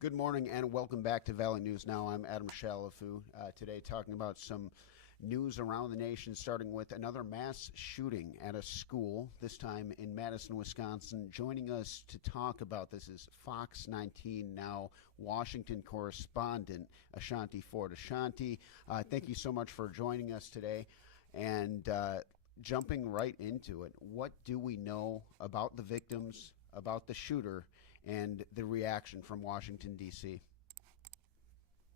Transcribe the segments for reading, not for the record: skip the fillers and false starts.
Good morning and welcome back to Valley News Now. I'm Adam Shalafu, today talking about some news around the nation, starting with another mass shooting at a school, this time in Madison, Wisconsin. Joining us to talk about this is Fox 19 Now Washington correspondent Ashonti Ford. Ashonti, thank you so much for joining us today. And jumping right into it, what do we know about the victims, about the shooter, and the reaction from Washington, D.C.?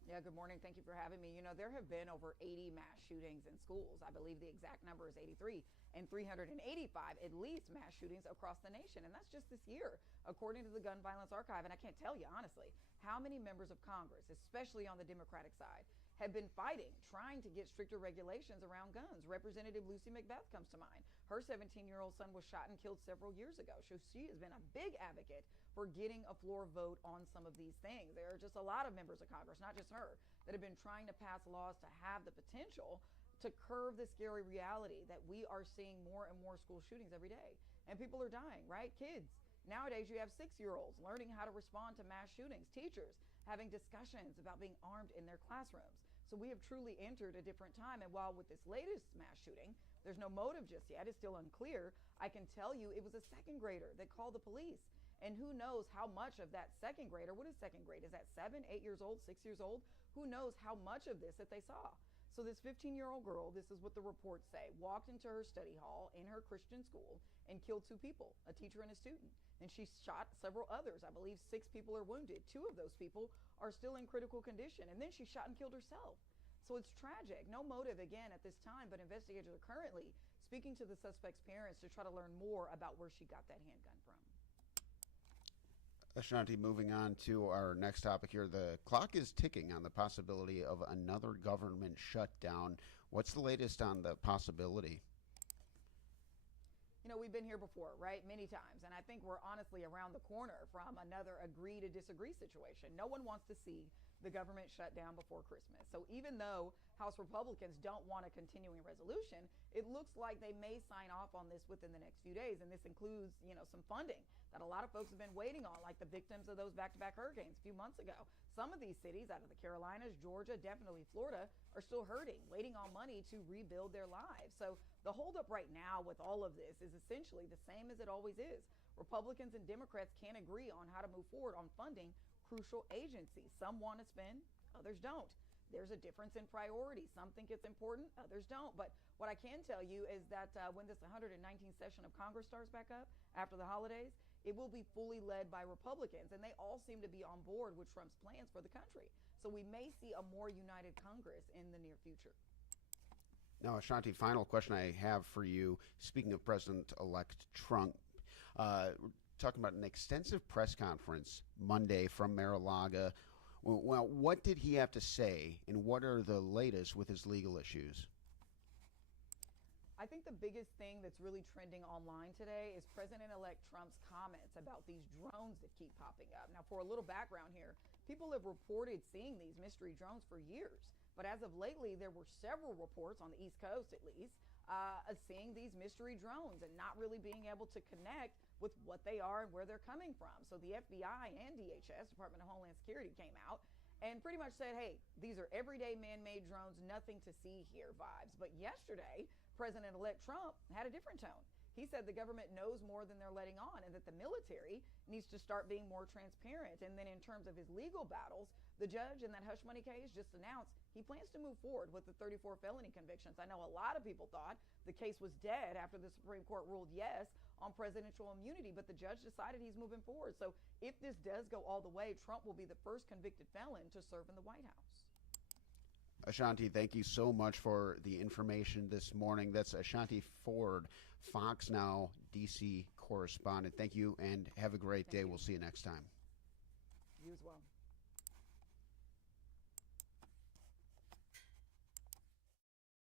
Yeah, good morning. Thank you for having me. You know, there have been over 80 mass shootings in schools. I believe the exact number is 83, and 385 at least mass shootings across the nation. And that's just this year, according to the Gun Violence Archive. And I can't tell you, honestly, how many members of Congress, especially on the Democratic side, have been fighting, trying to get stricter regulations around guns. Representative Lucy McBeth comes to mind. Her 17-year-old son was shot and killed several years ago. So she has been a big advocate for getting a floor vote on some of these things. There are just a lot of members of Congress, not just her, that have been trying to pass laws to have the potential to curb the scary reality that we are seeing more and more school shootings every day. And people are dying, right? Kids. Nowadays, you have 6-year-olds learning how to respond to mass shootings, teachers having discussions about being armed in their classrooms. So we have truly entered a different time. And while with this latest mass shooting, there's no motive just yet, it's still unclear, I can tell you it was a second grader that called the police. And who knows how much of that second grader, what is second grade? Is that 7, 8 years old, 6 years old? Who knows how much of this that they saw? So this 15-year-old girl, this is what the reports say, walked into her study hall in her Christian school and killed 2 people, a teacher and a student. And she shot several others. I believe 6 people are wounded. 2 of those people are still in critical condition. And then she shot and killed herself. So it's tragic. No motive again at this time, but investigators are currently speaking to the suspect's parents to try to learn more about where she got that handgun from. Ashanti, moving on to our next topic here. The clock is ticking on the possibility of another government shutdown. What's the latest on the possibility? You know, we've been here before, right? Many times. And I think we're honestly around the corner from another agree to disagree situation. No one wants to see the government shut down before Christmas. So even though House Republicans don't want a continuing resolution, it looks like they may sign off on this within the next few days. And this includes, you know, some funding that a lot of folks have been waiting on, like the victims of those back-to-back hurricanes a few months ago. Some of these cities out of the Carolinas, Georgia, definitely Florida, are still hurting, waiting on money to rebuild their lives. So the holdup right now with all of this is essentially the same as it always is. Republicans and Democrats can't agree on how to move forward on funding crucial agencies. Some want to spend, others don't. There's a difference in priority. Some think it's important, others don't. But what I can tell you is that when this 119th session of Congress starts back up after the holidays, it will be fully led by Republicans, and they all seem to be on board with Trump's plans for the country. So we may see a more united Congress in the near future. Now, Ashanti, final question I have for you. Speaking of President-elect Trump, talking about an extensive press conference Monday from Mar-a-Lago. Well, what did he have to say, and what are the latest with his legal issues? I think the biggest thing that's really trending online today is President-elect Trump's comments about these drones that keep popping up. Now, for a little background here, people have reported seeing these mystery drones for years. But as of lately, there were several reports on the East Coast, at least, seeing these mystery drones and not really being able to connect with what they are and where they're coming from. So the FBI and DHS, Department of Homeland Security, came out and pretty much said, hey, these are everyday man-made drones, nothing to see here vibes. But yesterday, President-elect Trump had a different tone. He said the government knows more than they're letting on, and that the military needs to start being more transparent. And then in terms of his legal battles, the judge in that hush money case just announced he plans to move forward with the 34 felony convictions. I know a lot of people thought the case was dead after the Supreme Court ruled yes on presidential immunity, but the judge decided he's moving forward. So if this does go all the way, Trump will be the first convicted felon to serve in the White House. Ashanti, thank you so much for the information this morning. That's Ashonti Ford, Fox Now, D.C. correspondent. Thank you, and have a great day. We'll see you next time. You as well.